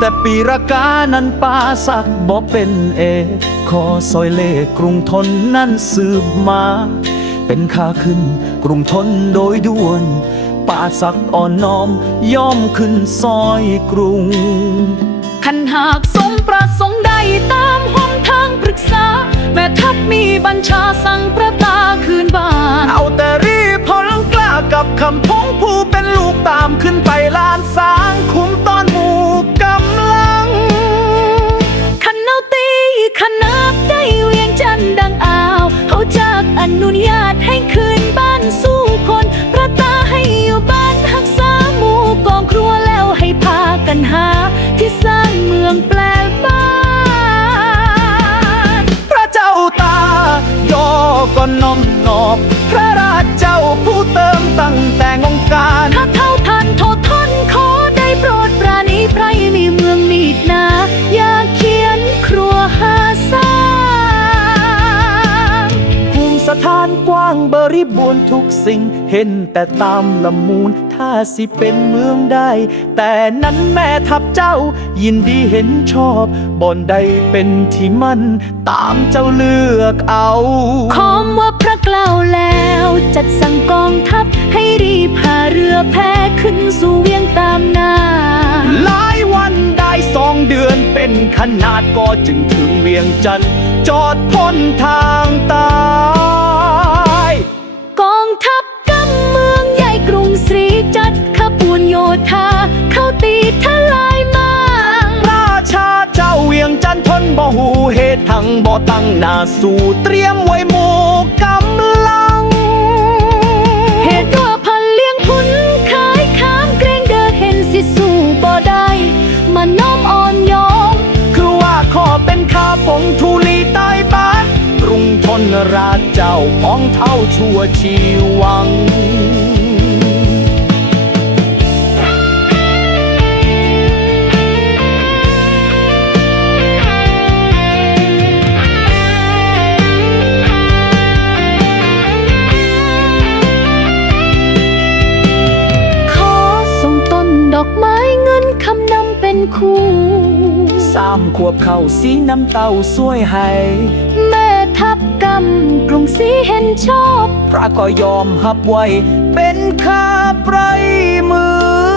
แต่ปีรากานั้นป่าสักบ่เป็นเอกขอซอยเล่กรุงทนนั้นสืบมา เป็นข้าขึ้นกรุงทนโดยด่วน ป่าสักอ่อนน้อมย่อมขึ้นซอยกรุงขันหากสมประสงค์ใดตามหนทางปรึกษา แม่ทัพมีบัญชาสั่งประตาคืนบ้าน เอาแต่รีบพลกล้ากับคำพงผู้เป็นลูกตามขึ้นไปลานสร้างคุมตอน เจ้าผู้เติมตั้งแต่งองค์การถ้าเท่าทันโทษทนขอได้โปรดปราณีไพรมีเมืองมีดนา อย่าเขียนครัวหาสร้างภูมิสถานกว้างบริบูรณ์ทุกสิ่ง เห็นแต่ตามละมูล ถ้าสิเป็นเมืองได้ แต่นั้นแม่ทัพเจ้า ยินดีเห็นชอบบ่อนใดเป็นที่มั่น ตามเจ้าเลือกเอาขอมว่าพระกล่าวแล้ว จัดสั่งกองทัพ ให้รีบพาเรือแพขึ้นสู่เวียงตามนาหลายวันได้สองเดือนเป็นขนาดก็จึงถึงเวียงจันทร์จอดพ้นทางใตายกองทัพกำเมืองใหญ่กรุงศรีจัดขบวนโยธาเข้าตีทลายมาราชาเจ้าเวียงจันทร์ทนบ่หูเหตุทั้งบ่ตั้งหน้าสู่เตรียมไว้หมู่ ราชเจ้าป้องเท่าชั่วชีวังขอส่งต้นดอกไม้เงินคำนำเป็นคู่ สามขวบเข้าสีน้ำเต้าสวยให้แม่ทัพกำกรุงศรีเห็นชอบ พระก็ยอมหับไว้ เป็นข้าไพรมือ